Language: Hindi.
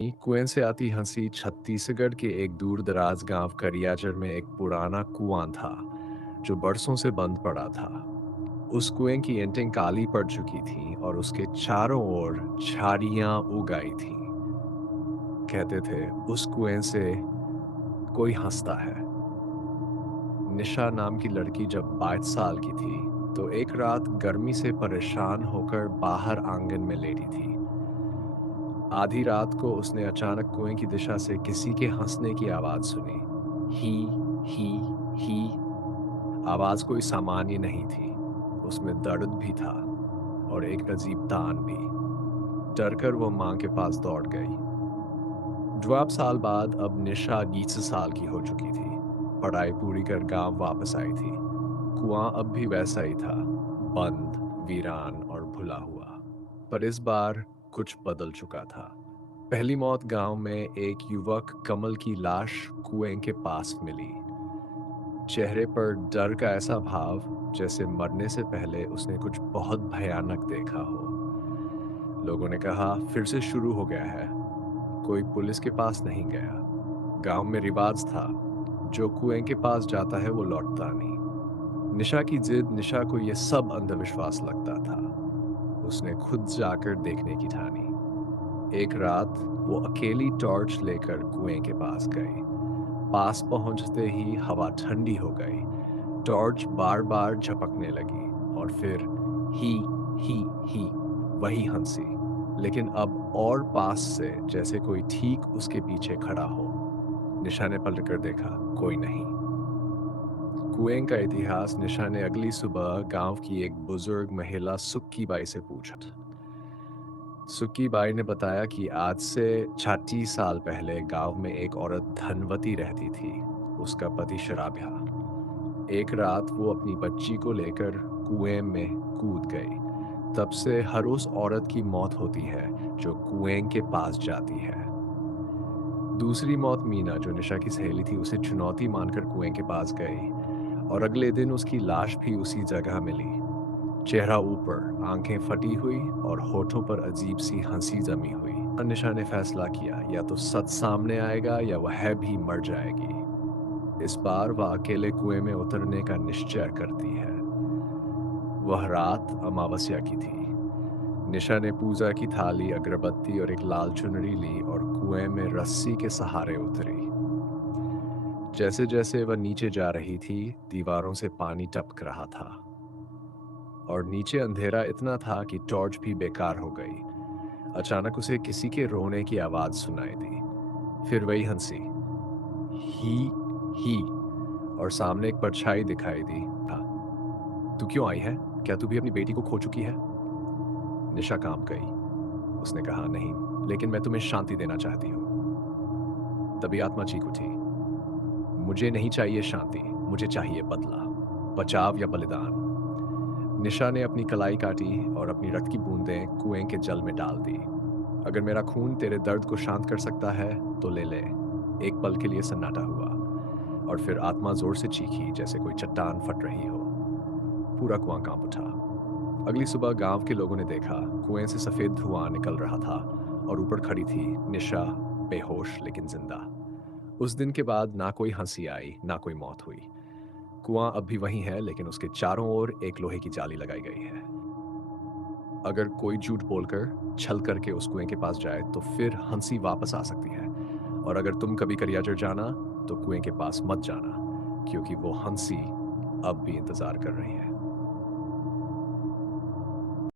कुएं से आती हंसी छत्तीसगढ़ के एक दूर दराज गांव करियाचर में एक पुराना कुआं था जो बरसों से बंद पड़ा था। उस कुएं की एंटिंग काली पड़ चुकी थी और उसके चारों ओर झाड़ियां उग आई थी। कहते थे उस कुएं से कोई हंसता है। निशा नाम की लड़की जब 22 साल की थी तो एक रात गर्मी से परेशान होकर बाहर आंगन में लेटी थी। आधी रात को उसने अचानक कुएं की दिशा से किसी के हंसने की आवाज सुनी। ही ही ही। आवाज कोई सामान्य नहीं थी। उसमें दर्द भी था और एक अजीब तान भी। डरकर वो मां के पास दौड़ गई। 12 साल बाद अब निशा 20 साल की हो चुकी थी। पढ़ाई पूरी कर गांव वापस आई थी। कुआं अब भी वैसा ही था, बंद, वीरान और भुला हुआ। पर इस बार कुछ बदल चुका था। पहली मौत गांव में एक युवक कमल की लाश कुएं के पास मिली। चेहरे पर डर का ऐसा भाव जैसे मरने से पहले उसने कुछ बहुत भयानक देखा हो। लोगों ने कहा फिर से शुरू हो गया है। कोई पुलिस के पास नहीं गया। गांव में रिवाज था, जो कुएं के पास जाता है वो लौटता नहीं। निशा की जिद निशा को ये सब अंधविश्वास लगता था। उसने खुद जाकर देखने की ठानी। एक रात वो अकेली टॉर्च लेकर कुएं के पास गई। पास पहुंचते ही हवा ठंडी हो गई। टॉर्च बार बार झपकने लगी और फिर ही ही ही वही हंसी, लेकिन अब और पास से, जैसे कोई ठीक उसके पीछे खड़ा हो। निशा ने पलट कर देखा, कोई नहीं। कुएं का इतिहास निशा ने अगली सुबह गांव की एक बुजुर्ग महिला सुक्की बाई से पूछा। सुक्की बाई ने बताया कि आज से 36 साल पहले गांव में एक औरत धनवती रहती थी। उसका पति शराबिया। एक रात वो अपनी बच्ची को लेकर कुएं में कूद गई। तब से हर उस औरत की मौत होती है जो कुएं के पास जाती है। दूसरी मौत मीना, जो निशा की सहेली थी, उसे चुनौती मानकर कुएं के पास गई और अगले दिन उसकी लाश भी उसी जगह मिली। चेहरा ऊपर, आंखें फटी हुई और होठों पर अजीब सी हंसी जमी हुई। निशा ने फैसला किया, या तो सच सामने आएगा या वह भी मर जाएगी। इस बार वह अकेले कुएं में उतरने का निश्चय करती है। वह रात अमावस्या की थी। निशा ने पूजा की थाली, अगरबत्ती और एक लाल चुनरी ली और कुएं में रस्सी के सहारे उतरी। जैसे जैसे वह नीचे जा रही थी, दीवारों से पानी टपक रहा था और नीचे अंधेरा इतना था कि टॉर्च भी बेकार हो गई। अचानक उसे किसी के रोने की आवाज सुनाई दी। फिर वही हंसी, ही ही, और सामने एक परछाई दिखाई दी। हाँ, तू क्यों आई है? क्या तू भी अपनी बेटी को खो चुकी है? निशा कांप गई। उसने कहा, नहीं, लेकिन मैं तुम्हें शांति देना चाहती हूँ। तभी आत्मा चीख उठी, मुझे नहीं चाहिए शांति, मुझे चाहिए बदला, बचाव या बलिदान। निशा ने अपनी कलाई काटी और अपनी रक्त की बूंदें कुएं के जल में डाल दी। अगर मेरा खून तेरे दर्द को शांत कर सकता है तो ले ले। एक पल के लिए सन्नाटा हुआ और फिर आत्मा जोर से चीखी जैसे कोई चट्टान फट रही हो। पूरा कुआं कांप उठा। अगली सुबह गांव के लोगों ने देखा, कुएं से सफेद धुआं निकल रहा था और ऊपर खड़ी थी निशा, बेहोश लेकिन जिंदा। उस दिन के बाद ना कोई हंसी आई, ना कोई मौत हुई। कुआं अब भी वही है, लेकिन उसके चारों ओर एक लोहे की जाली लगाई गई है। अगर कोई झूठ बोलकर, छल करके उस कुएं के पास जाए तो फिर हंसी वापस आ सकती है। और अगर तुम कभी करियाचर जाना तो कुएं के पास मत जाना, क्योंकि वो हंसी अब भी इंतजार कर रही है।